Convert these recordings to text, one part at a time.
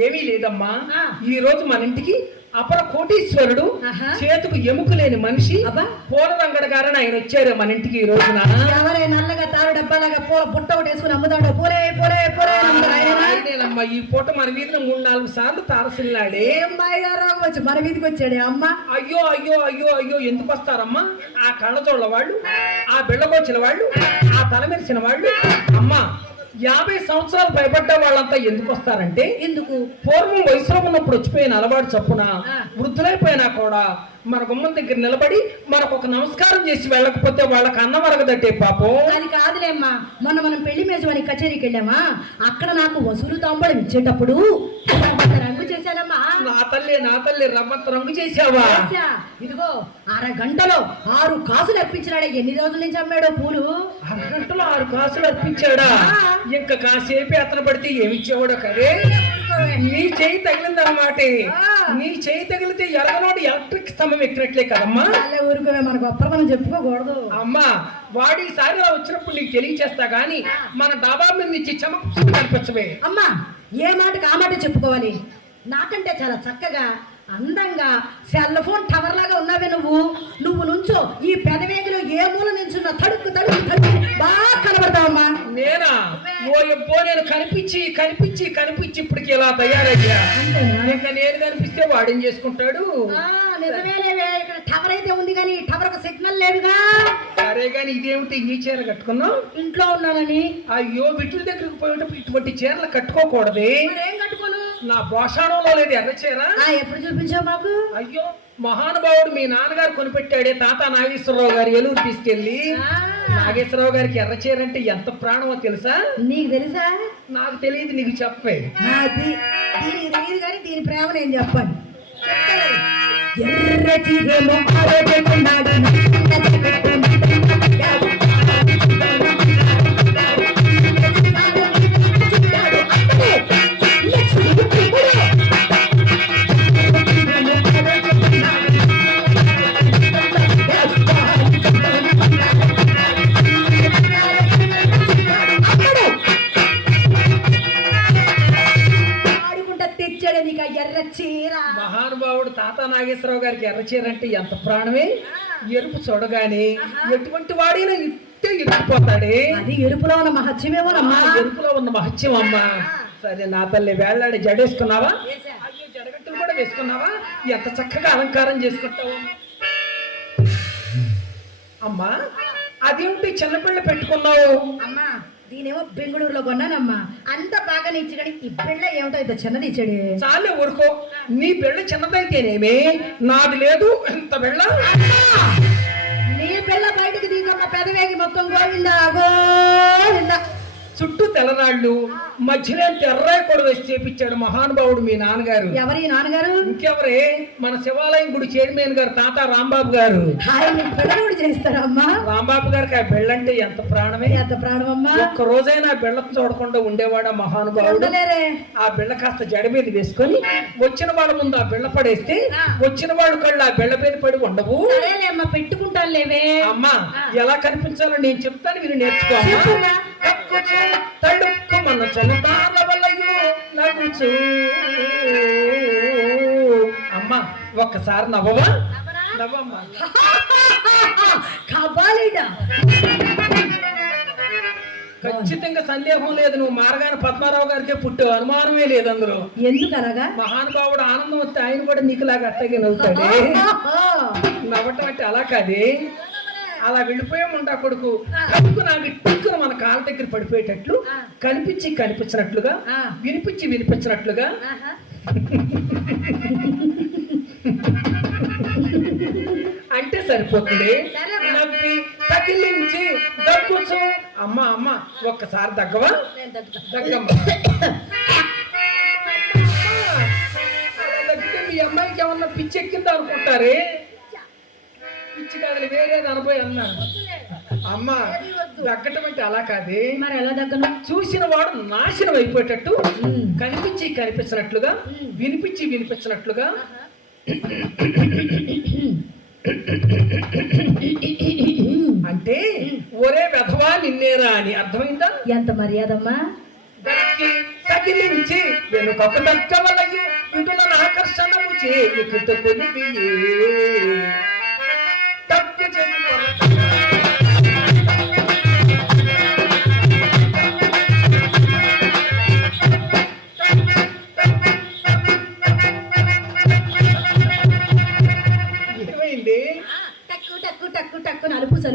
ఏమీ లేదమ్మా. ఈ రోజు మన ఇంటికి అపర కోటీశ్వరుడు. చేతుకు ఎముక లేని మనిషి అబ్బా. పూలరంగడ గారని ఆయన వచ్చారు మన ఇంటికి ఈ రోజున ఎవరే నల్లగా తారు డబ్బాలాగా పూల బుట్ట ఒకటి వేసుకుని అమ్ముతాడు పూలే పూలే పూలే అమ్ముతాడు ఆయనేనా? ఆయనేనమ్మా ఈ పూట మన వీధిలో మూడు నాలుగు సార్లు తారసిల్లాడే వచ్చి మన మీదకి వచ్చాడు అమ్మ అయ్యో అయ్యో అయ్యో అయ్యో ఎందుకు వస్తారమ్మా ఆ కళ్ళజోళ్ళ వాళ్ళు ఆ బిళ్ళకొచ్చిన వాళ్ళు ఆ తల మెరిసిన వాళ్ళు అమ్మా యాభై సంవత్సరాలు భయపడ్డ వాళ్ళంతా ఎందుకు వస్తారంటే ఎందుకు? పూర్వం వయసులో ఉన్నప్పుడు వచ్చిపోయిన అలవాటు చప్పున. వృద్ధులైపోయినా కూడా మన గుమ్మం దగ్గర నిలబడి మనకు ఒక నమస్కారం చేసి వెళ్ళకపోతే వాళ్ళకి అన్నం అరగదట్టే పాపం. అది కాదులేమ్మా మొన్న మనం పెళ్ళి మేజవాని కచేరీకి వెళ్ళామా? అక్కడ నాకు వసూలు తాంబళం ఇచ్చేటప్పుడు నా తల్లి నా తల్లి రవ్వంత రంగు చేసావా. ఇదిగో అరగంటలో ఆరు కాసులు అర్పించినాడే. ఎన్ని రోజుల నుంచి అమ్మాడో పూలు? అరగంటలో ఆరు కాసులు అర్పించాడా. ఇంకా కాసేపు అతను పడితే ఏమిచ్చేవాడో కదే? నీ చేయి తగిలిందన్నమాట. నీ చేయి తగిలితే ఎరగనోడు ఎలక్ట్రిక్ స్తంభం ఎక్కినట్లే కదమ్మా. ఊరుకోవే మన చెప్పుకోకూడదు. అమ్మా వాడి అలా వచ్చినప్పుడు నీకు తెలియచేస్తా గాని మన డాబా మీద నుంచి చమకు కనిపించవే అమ్మా ఏ మాటకు ఆ మాట చెప్పుకోవాలి? నాకంటే చాలా చక్కగా అందంగా సెల్ ఫోన్ టవర్ లాగా ఉన్నావే నువ్వు. నువ్వు నుంచో ఈ పెదవేగిలో ఏ మూల నించున్నా తడుక్కు తడుక్కు తడుక్కు బాగా కనబడతావమ్మా. నేనా? ఓ ఎప్పో నేను కనిపించి కనిపించి కనిపించి ఇప్పటికి ఇలా తయారయ్యా? ఇంకా నేను కనిపిస్తే వాడేం చేసుకుంటాడు? ఆ, నిజమేలేవే ఇక్కడ టవర్ అయితే ఉంది కానీ టవర్ ఒక సిగ్నల్ లేదుగా. సరే గాని ఇదేమిటి? ఈ చీర కట్టుకున్నావు? ఇంట్లో ఉన్నానని. అయ్యో విటుల దగ్గరికి పోయేటప్పుడు ఇటువంటి చీరలు కట్టుకోకూడదే. నా భోషాణంలో లేదు ఎర్ర చీర? ఆ, ఎప్పుడు చూపించావు మాకు? అయ్యో మహానుభావుడు మీ నాన్నగారు కొనిపెట్టాడే తాత నాగేశ్వరరావు గారు ఏలూరు తీసుకెళ్ళి. ఆ, నాగేశ్వరరావు గారికి ఎర్ర చీర అంటే ఎంత ప్రాణమో తెలుసా? నీకు తెలుసా? నాకు తెలియదు నీకు చెప్పే దీనికి తెలియదు కానీ దీని ప్రేమ నేను చెప్పాను. నాగేశ్వరరావు గారికి ఎర్ర చీర అంటే ఎంత ప్రాణమే? ఎరుపు చూడగానే ఎటువంటి వాడైనా ఇట్టే ఎరిగిపోతాడే అది ఎరుపులో ఉన్న మహత్యమేమోనమ్మా ఎరుపులో ఉన్న మహత్యం అమ్మా. సరే నా తల్లి వేళ్ళాడి జడేసుకున్నావా? అయ్యో జడగట్టులు కూడా వేసుకున్నావా? ఎంత చక్కగా అలంకారం చేసుకుంటావు. అమ్మా అదేమిటి చిన్నపిల్ల పెట్టుకున్నావు? అమ్మా దీనేమో బెంగళూరులో కొన్నానమ్మా. అంత బాగా ఇచ్చి కానీ ఈ పిల్ల ఏమిటో ఇంత చిన్నది ఇచ్చాడు. చాలే ఊరుకో. నీ బిళ్ళ చిన్నదైతేనేమి? నాది లేదు ఇంత బిళ్ళ నీ పిల్ల బయటకు దీకమ్మ పెదవేగి మొత్తం గోవిందా గోవిందా. చుట్టూ తెల్లరాళ్ళు మధ్యలో తెర్రాయి కూడా వేసి చేపించాడు మహానుభావుడు మీ నాన్నగారు. ఎవరి నాన్నగారు? ఇంకెవరే? మన శివాలయం గుడి చైర్మన్ గారు తాత రాంబాబు గారు. కూడా చేస్తారమ్మా రాంబాబు గారికి ఆ బెళ్ళంటే ఎంత ప్రాణమే? ఎంత ప్రాణమమ్మా? ఒక్క రోజైనా ఆ బెళ్ళ చూడకుండా ఉండేవాడు ఆ మహానుభావుడు ఆ బిళ్ళ కాస్త జడ మీద వేసుకొని వచ్చిన వాళ్ళ ముందు ఆ బిళ్ళ పడేస్తే వచ్చిన వాళ్ళు కళ్ళు ఆ బిళ్ళ మీద పడి ఉండవు. పెట్టుకుంటాను లేవే అమ్మా ఎలా కనిపించాలో నేను చెప్తాను మీరు నేర్చుకో తడుక్కు మన చలుతాల వలయు నగుచు. అమ్మా ఒక్కసారి నవ్వవా? నవ్వమ్మా. ఖచ్చితంగా సందేహం లేదు నువ్వు మార్గాన పద్మారావు గారికే పుట్టావు అనుమానమే లేదు అందులో. ఎందుకనగా? మహానుభావుడు ఆనందం వస్తే ఆయన కూడా నీకులాగా అట్టగే నవ్వుతాడే. నవ్వటం అంటే అలా కాదే. అలా వెళ్ళిపోయామంట కొడుకు కడుకు నాకు టిక్కున మన కాళ్ళ దగ్గర పడిపోయేటట్లు కనిపించి కనిపించినట్లుగా. వినిపించి వినిపించినట్లుగా. అంటే సరిపోతుంది సరే. నవ్వి తగిలించి దగ్గుచు అమ్మ అమ్మ ఒక్కసారి దగ్గవా. దగ్గమ్మ దగ్గితే మీ అమ్మాయికి ఏమన్నా పిచ్చి ఎక్కిందా అనుకుంటారే పిచ్చి కాదు వేరేది అనుభవం అన్నాను అమ్మ దగ్గటం అంటే అలా కాదే. మరి ఎలా దగ్గను చూసిన వాడు నాశనం అయిపోయేటట్టు కనిపించి కనిపించినట్లుగా వినిపించి వినిపించినట్లుగా. అంటే ఒరే వెధవా నిన్నేరా అని అర్థమైందా? ఎంత మర్యాదమ్మా? తగిలించి వెనుకొక దక్కవలయు. ఇటులను ఆకర్షణము చేయి కొని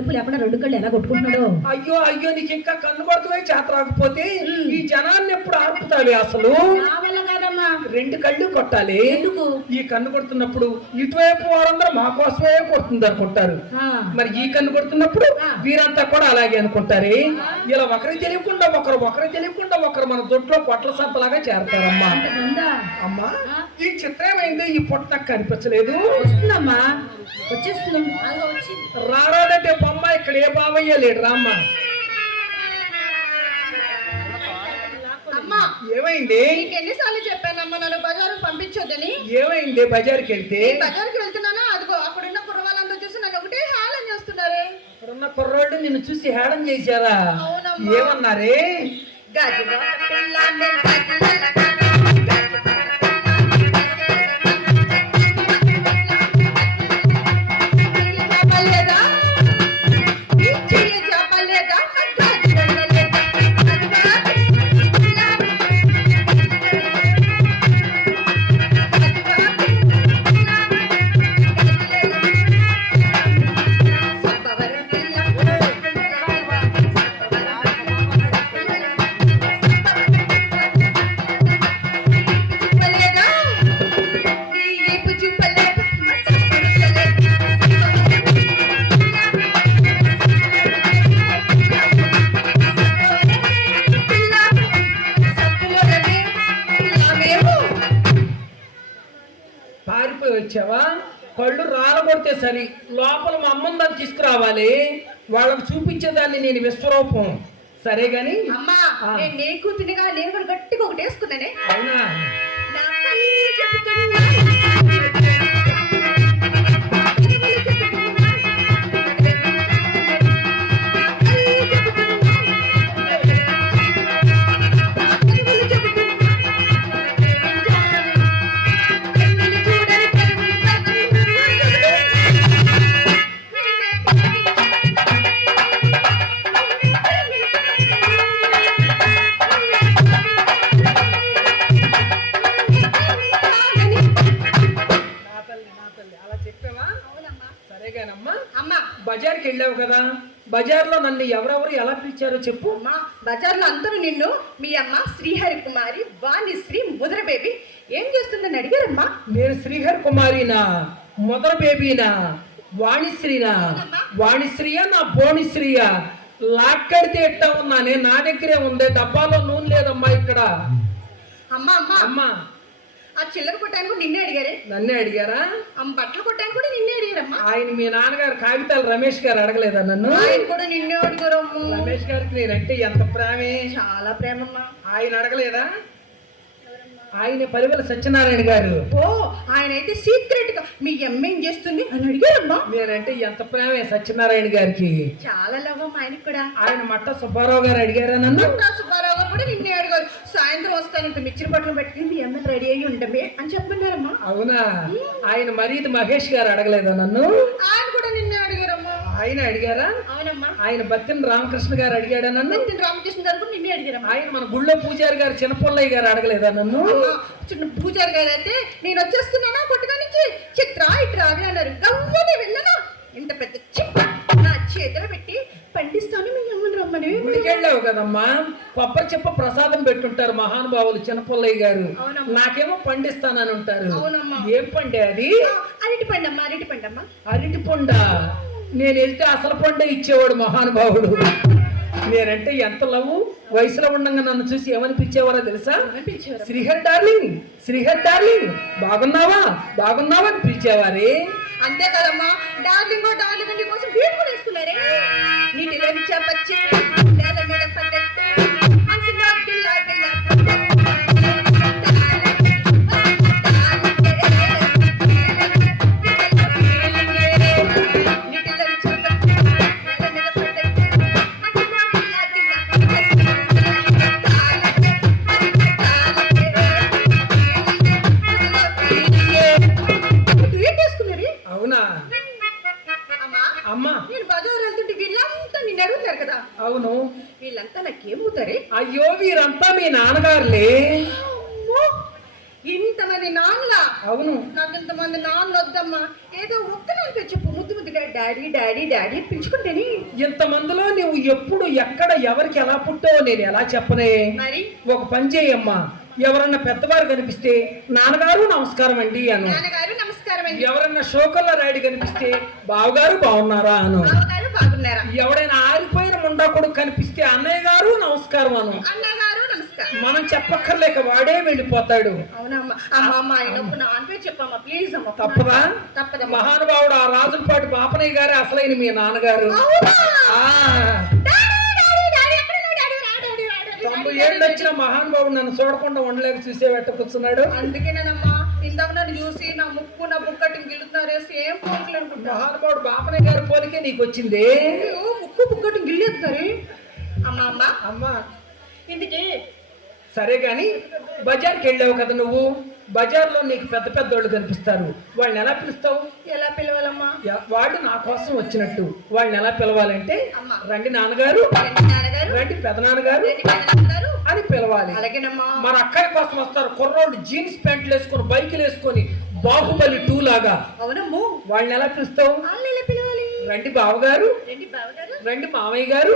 లేకుండా రెండు కళ్ళు ఎలా కొట్టుకుంటున్నాడు? అయ్యో అయ్యో నీకు ఇంకా కన్ను కొడుతున్నా చేత రాకపోతే ఈ జనాన్ని ఎప్పుడు ఆర్పుతావి అసలు? రెండు కళ్ళు కొట్టాలి. ఎందుకు? ఈ కన్ను కొడుతున్నప్పుడు ఇటువైపు వారందరూ మా కోసమే కొడుతుంది అనుకుంటారు ఆ, మరి ఈ కన్ను కొడుతున్నప్పుడు. వీరంతా కూడా అలాగే అనుకుంటారే? ఇలా ఒకరికి తెలియకుండా ఒకరు ఒకరికి తెలియకుండా ఒకరు మన దొడ్లో పొట్ల సంతలాగా చేరతారమ్మా? అమ్మా ఈ చిత్రం ఏంది ఈ పొట్ట నాకు కనిపించలేదు. వస్తుందమ్మా. వచ్చేస్తుంది. రారాదంటే బొమ్మ ఇక్కడ ఏ బావయ్య లేడు రామ్మ. అమ్మా. ఏమైంది? నీకు ఎన్నిసార్లు చెప్పానమ్మా నన్ను బజారు పంపించొద్దని? ఏమైంది బజార్కి వెళ్తే బజార్కి వెళ్తున్నానా? అదిగో అక్కడున్న కుర్రవాళ్ళందరూ చూసి నన్ను ఒకటే హాలం చేస్తున్నారు. ఇక్కడున్న కుర్రోళ్ళు నిన్ను చూసి హేళన చేశారా. ఏమన్నారే? వచ్చావా కళ్ళు రాలగొడితే సరి. లోపల మా అమ్మని దాన్ని తీసుకురావాలి. వాళ్ళకి చూపించేదాన్ని నేను విశ్వరూపం. సరే గాని? అమ్మా. నేను నీ కూతునిగా నేను కూడా గట్టిగా ఒకటి వేసుకున్నానే అవునా ఎవరెవరు ఎలా పిలిచారో చెప్పు. అమ్మా బజార్లో అందరూ నిన్ను మీ అమ్మ శ్రీహరి కుమారి వాణిశ్రీ ముద్ర బేబీ ఏం చేస్తుందని అడిగారమ్మా? నేను శ్రీహర్ కుమారినా మొదల బేబీనా వాణిశ్రీనా? వాణిశ్రీయా నా బోణిశ్రీయా లాక్కడితే ఎట్టా ఉన్నానే నా దగ్గరే ఉంది డబ్బాలో నూనె లేదమ్మా ఇక్కడ. అమ్మా అమ్మా. అమ్మా. ఆ చిల్లర కొట్టాను కూడా నిన్నే అడిగారే? నన్నే అడిగారా? అమ్మ బట్టలు కొట్టాను కూడా నిన్నే అడిగారమ్మా. ఆయన మీ నాన్నగారు కాగితాలు రమేష్ గారు అడగలేదా నన్ను? ఆయన కూడా నిన్నే అడిగారమ్మ రమేష్ గారికి నేనంటే ఎంత ప్రేమే? చాలా ప్రేమమ్మా. ఆయన అడగలేదా? ఆయన పరివల సత్యనారాయణ గారు. ఓ ఆయన అయితే సీక్రెట్గా మీ అమ్మ ఏం చేస్తుంది అని అడిగారమ్మా. నేనంటే ఎంత ప్రేమే సత్యనారాయణ గారికి? చాలా లవ్ ఆయనకి కూడా. ఆయన మట్ట సుబ్బారావు గారు అడిగారా నన్ను? సుబ్బారావు గారు కూడా నిన్నే సాయంత్రం వస్తానంటే మిక్చర్ బట్టలు పెట్టుకుని అమ్మ రెడీ అయ్యి ఉండమే అని చెప్పమన్నారమ్మా అవునా? ఆయన మరీది మహేష్ గారు అడగలేదా నన్ను? ఆయన కూడా నిన్నే అడిగారమ్మా. ఆయన అడిగారా? అవునమ్మా. ఆయన బత్తిన రామకృష్ణ గారు అడిగాడా నన్ను? నితిన్ రామకృష్ణ గారు కూడా నిన్నే అడిగారమ్మా. ఆయన మన గుళ్ళో పూజారి గారు చిన్నపుల్లయ్య గారు అడగలేదా నన్ను? చిన్న పూజారి గారు అయితే నేను వచ్చేస్తున్నానా కొట్టుగా నుంచి? చిత్ర ఇటు రావి అన్నారు. గవ్వని వెళ్ళనా? ఇంత పెద్ద చిప్ప నా చేతిలో పెట్టి పండిస్తాను మీ అమ్మని రమ్మని గుడికి వెళ్ళావు కదమ్మా. కొబ్బరి చెప్ప ప్రసాదం పెట్టుంటారు మహానుభావులు చిన్నపుల్లయ్య గారు. నాకేమో పండిస్తానని ఉంటారు అవునమ్మా. ఏం పండే అది? అరటి పండమ్మా అరటి పండమ్మా. అరటి పొండ? నేను వెళ్తే అసలు పొండే ఇచ్చేవాడు మహానుభావుడు. నేనంటే ఎంత లవ్వు. వయసులో ఉండగా నన్ను చూసి ఏమనిపించేవారో తెలుసా? Srihar darling Srihar darling. బాగున్నావా? బాగున్నావా? అని పిలిచేవారే. అంతే కదమ్మా. డార్లింగ్ వీడు నీటి వేసుకున్నారే నీటిలో చెప్పచ్చి నేల మీద పడ్డట్టు ఎలా పుట్టావో నేను ఎలా చెప్పనే? మరి? ఒక పని చేయమ్మా. ఎవరన్నా పెద్దవారు కనిపిస్తే నాన్నగారు నమస్కారం అండి అను. ఎవరన్నా షోకల్ల రాయుడు కనిపిస్తే బావగారు బాగున్నారా అను. ఎవడైనా ఆరిపోయిన ముండా కొడుకు కనిపిస్తే అన్నయ్య గారు నమస్కారం అను. మనం చెప్పక్కర్లేక వాడే వెళ్ళిపోతాడు. తప్పదా? మహానుభావుడు ఆ రాజులపాటి బాపనయ్య గారే అసలైన మీ నాన్నగారు. డాడీ, ఏళ్ళు వచ్చిన మహానుభావుడు నన్ను చూడకుండా ఉండలేక చూసే వెట్ట కూర్చున్నాడు. అందుకేనేనమ్మా ఇందాక నన్ను చూసి నా ముక్కు నా బుక్కటి గిల్లుతున్నారే సేమ్ పోలికలు అనుకుంటా. మహానుభావుడు బాపనయ్య గారి పోలికే నీకు వచ్చింది ముక్కు బుక్కటి గిల్లేస్తున్నారు. అమ్మ అమ్మ. అమ్మా. ఇందుకే. సరే గాని బజార్కి వెళ్ళావు కదా నువ్వు? బజార్లో నీకు పెద్ద పెద్దోళ్ళు కనిపిస్తారు. వాళ్ళని ఎలా పిలుస్తావు? ఎలా పిలవాలమ్మా? వాళ్ళు నా కోసం వచ్చినట్టు. వాళ్ళని ఎలా పిలవాలంటే అమ్మా. రండి నాన్నగారు రండి నాన్నగారు. రండి పెదనాన్నగారు అని పిలవాలి. మన అక్కయ్య కోసం వస్తారు. కుర్రోళ్ళు జీన్స్ ప్యాంట్లు వేసుకొని బైకులు వేసుకొని బాహుబలి టూ లాగా. అవునమ్ము. వాళ్ళని ఎలా పిలుస్తావు? రండి బావగారు. రండి మామయ్య గారు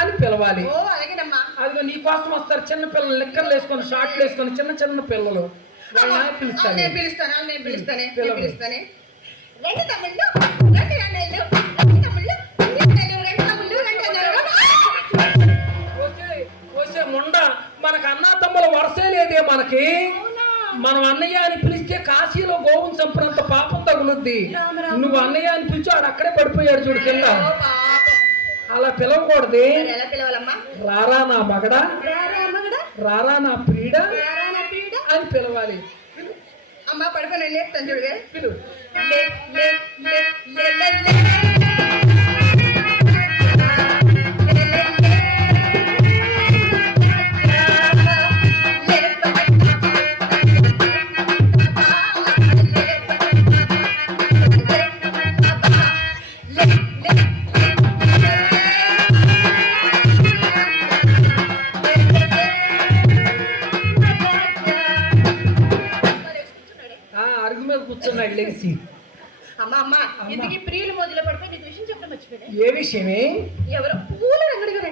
అని పిలవాలి. అదిగో నీ కోసం వస్తారు చిన్న పిల్లలు లెక్కర్లు వేసుకొని షార్ట్లు వేసుకొని చిన్న చిన్న పిల్లలు. నేను పిలుస్తాను నేను పిలుస్తానే నేను పిలవండి. పిలుస్తానే. రండి తమ్ముళ్ళు రండి అన్నయ్యలు రండి తమ్ముళ్ళు రండి అన్నయ్యలు రండి తమ్ముళ్ళు రండి అన్నయ్యలు. వచ్చే వచ్చే ముండ మనకు అన్నా తమ్ముల వరసే లేదే మనకి. మనం అన్నయ్య అని పిలిస్తే కాశీలో గోవును చంపినంత పాపం తగులుద్ది. నువ్వు అన్నయ్య అని పిలిచి ఆడు అక్కడే పడిపోయాడు చూడు కింద. అలా పిలవకూడదు. రారా నా మగడా? రారా నా ప్రీడ? అని పిలవాలి అమ్మ పడుకొని లేపుతాను మీద కూర్చున్నాడు లెగిసి అమ్మ ప్రియులు మొదలు పడిపోయి నీకు విషయం చెప్పడం మర్చిపోయినా? ఏ విషయమే? ఎవరో పూల రంగడి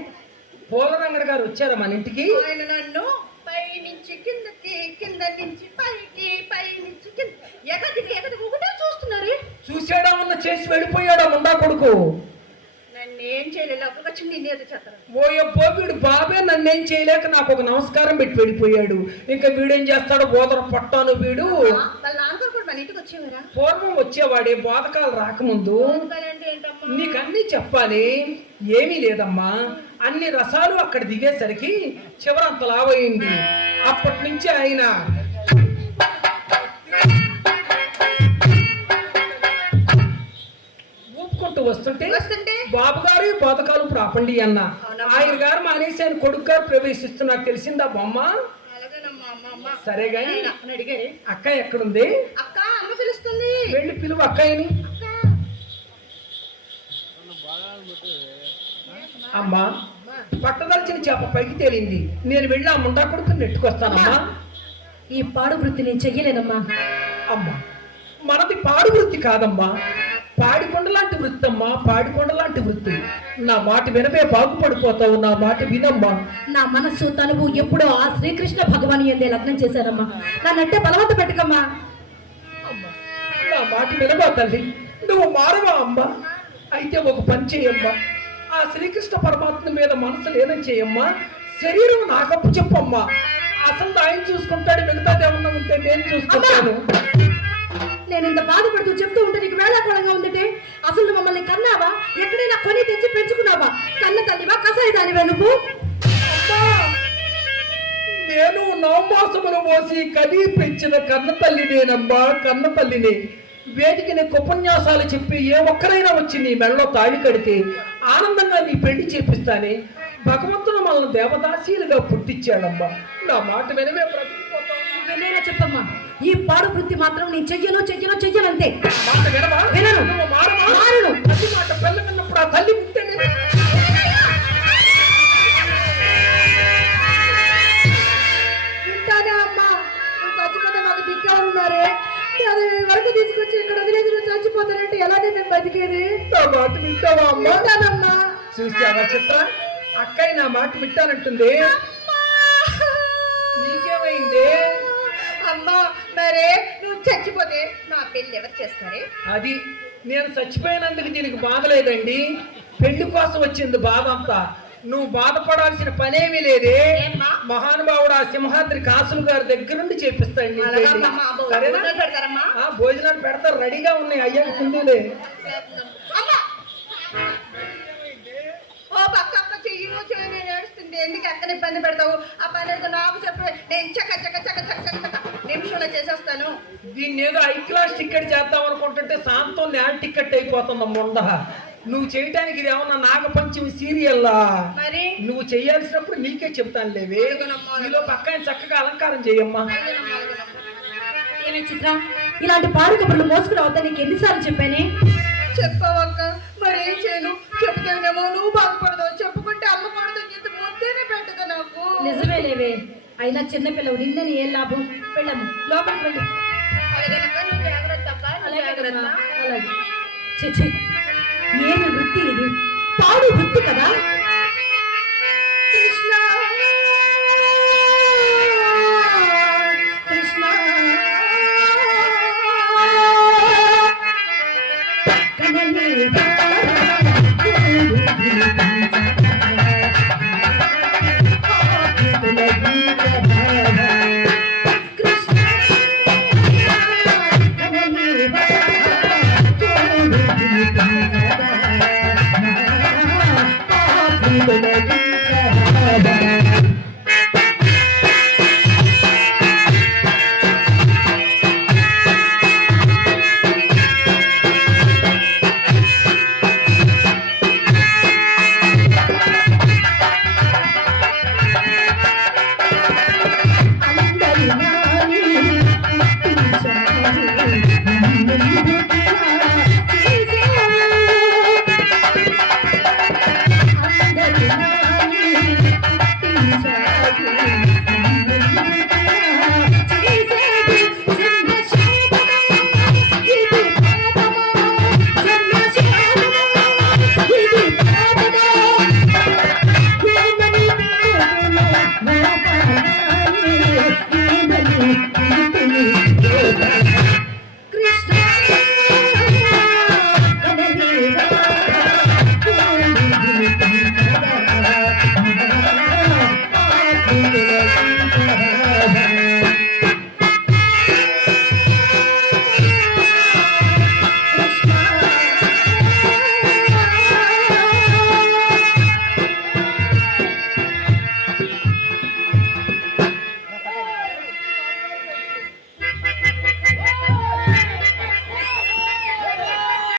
పూలరంగడి గారు వచ్చారా మన ఇంటికి? ఆయన నన్ను పై నుంచి కిందకి కింద నుంచి పైకి పై నుంచి కింద ఎగదికి ఎగదికి ఒకటే చూస్తున్నారు. చూసాడా ఉన్న చేసి వెళ్ళిపోయాడా ముండా కొడుకు? నన్ను చేయలేదు ఓయబ్బో వీడు బాబే నన్నేం చేయలేక నాకు ఒక నమస్కారం పెట్టి వెళ్ళిపోయాడు. ఇంకా వీడేం చేస్తాడు బోధన పట్టాను వీడు. పూర్వం వచ్చేవాడే బోధకాలు రాకముందు. నీకు అన్ని చెప్పాలి. ఏమీ లేదమ్మా. అన్ని రసాలు అక్కడ దిగేసరికి చివరంత లావయింది అప్పటి నుంచి ఆయన. ఊపుకుంటూ వస్తుంటే వస్తుంటే బాబు గారు ఈ ఆపండి అన్న. ఆయన గారు మానేసి ఆయన కొడుకు గారు ప్రవేశిస్తున్నారు తెలిసిందా బొమ్మ సరే గాని అక్క ఎక్కడుంది? అక్క అమ్మ పిలుస్తుంది. వెళ్ళి పిలువు అక్కయ్యని. అక్క. అమ్మా పట్టదలిచిన చేప పైకి తేలింది. నేను వెళ్ళి ఆ ముండా కొడుకుని నెట్టుకొస్తానమ్మా. ఈ పాడు వృత్తి నేను చెయ్యలేనమ్మా. అమ్మా మనది పాడు వృత్తి కాదమ్మా. పాడికొండ లాంటి వృత్తి అమ్మా పాడికొండ లాంటి వృత్తి. నా మాట వినవే బాగుపడిపోతావు నా మాట వినమ్మా. నా మనస్సు తనువు ఎప్పుడో ఆ శ్రీకృష్ణ భగవాన్ ఎందే లగ్నం చేశానమ్మా నన్నంటే బలవంత పెట్టకమ్మా. నా మాట వినవా తల్లి? నువ్వు మారవా అమ్మా? అయితే ఒక పని చేయమ్మా. ఆ శ్రీకృష్ణ పరమాత్మ మీద మనసు లేదని చేయమ్మా. శరీరం నాకప్పు చెప్పమ్మా. అసలు ఆయన చూసుకుంటాడు మిగతాది ఏమన్నా ఉంటే నేను చూసుకుంటాను. ఎక్కడైనా కొని తెచ్చి పెంచుకున్నావా? కన్న తల్లివా? కసాయి దానివా నువ్వు? నేను నవమాసములు మోసి కది పెంచిన కన్న తల్లినేనమ్మా కన్న తల్లిని. వేదిక నీకు ఉపన్యాసాలు చెప్పి ఏ ఒక్కరైనా వచ్చి నీ మెడలో తాళి కడితే ఆనందంగా నీ పెళ్ళి చేపిస్తానే. భగవంతుడు మనల్ని దేవదాసీలుగా పుట్టించాడమ్మా. నా మాట వినవే. నువ్వేనైనా చెప్పమ్మా. ఈ పాడు వృత్తి మాత్రం నేను చెయ్యను చెయ్యను చెయ్యను అంతే మాట వినవా? వినను. మారను. చూసావా చిత్ర? అక్కయ్య నా మాట వింటానంటుంది నీకేమైంది? అమ్మా మరే నువ్వు చచ్చిపోతే నా పెళ్ళి ఎవరు చేస్తారే? అది నేను చచ్చిపోయినందుకు దీనికి బాధ లేదండి. పెళ్ళి కోసం వచ్చింది బాధ అంతా నువ్వు బాధపడాల్సిన పనేమీ లేదే? మహానుభావుడు ఆ సింహాద్రి కాసులు గారి దగ్గర నుండి చేపిస్తాడు సరేనా? భోజనాలు పెడతారు రెడీగా ఉన్నాయి. అయ్యాక కుందులే ఎందుకు అక్కని ఇబ్బంది పెడతావు? ఆ పని ఏదో నాకు చెప్పు. నేను చక్క చక్క చక్క చక్క చక్క నిమిషంలో చేసేస్తాను. దీన్ని ఏదో ఐ క్లాస్ టికెట్ చేద్దాం అనుకుంటుంటే శాంతం నేల టికెట్ అయిపోతుంది ముంద. నువ్వు చేయటానికి ఇది ఏమన్నా నాగపంచమి సీరియల్లా? మరి? నువ్వు చేయాల్సినప్పుడు నీకే చెప్తాను లేవే. నీలో పక్కన చక్కగా అలంకారం చేయమ్మా. చిత్ర ఇలాంటి పాడు కబుర్లు మోసుకుని అవుతా నీకు ఎన్నిసార్లు చెప్పానే? చెప్పావక్క మరి ఏం చేయను? చెప్తేనేమో నువ్వు బాధపడదు అయినా చిన్న పిల్లవు నిన్నని ఏం లాభం? వెళ్ళము లోపలికి వెళ్ళి. అలాగే ఏమి వృత్తి ఇది? పాడు వృత్తి కదా? కృష్ణ. కృష్ణ.